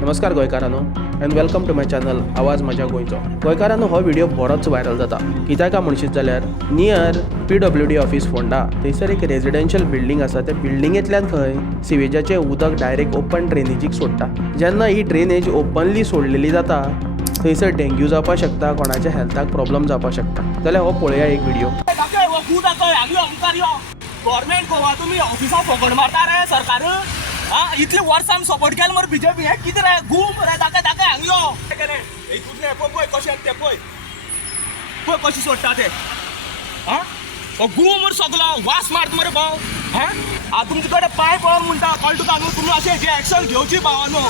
नमस्कार गोंयकारांनो and welcome to my channel आवाज म्हज्या गोंयचो. गोंयकारांनो हो व्हिडिओ बरोच व्हायरल जाता. कित्याक म्हणशीत जाल्यार नियर PWD ऑफिस फोंडा थंयसर एक रेजिडेंशियल बिल्डींग आसा. त्या बिल्डिंगेंतल्यान खंय सिवेजाचें उदक डायरेक्ट ओपन ड्रेनेजीक सोडटा. जेन्ना ही ड्रेनेज ओपनली सोडलेली जाता थंयसर डेंग्यू जावपाक शकता, कोणाच्या हेल्थाक प्रॉब्लम जावपाक शकता. जाल्यार हो पळया एक व्हिडिओ. गव्हर्नमेंट गोवा तुम्ही ऑफिसा फुकट मारता रे सरकार. इतले वर्सां आमी सपोर्ट केला मरे बीजेपी. हे कितें रे घूम रे दाखय दाखय हांग यो केलें इतूतले पळय कशें ते पळय कशी सोडटा ते. घूम सगलो वास मारता मरे भाव. तुमचे कडेन पाय पळोवंक म्हणटा कळटा न्हू. तुमी अशें हेजी एक्शन घेवची भावानो.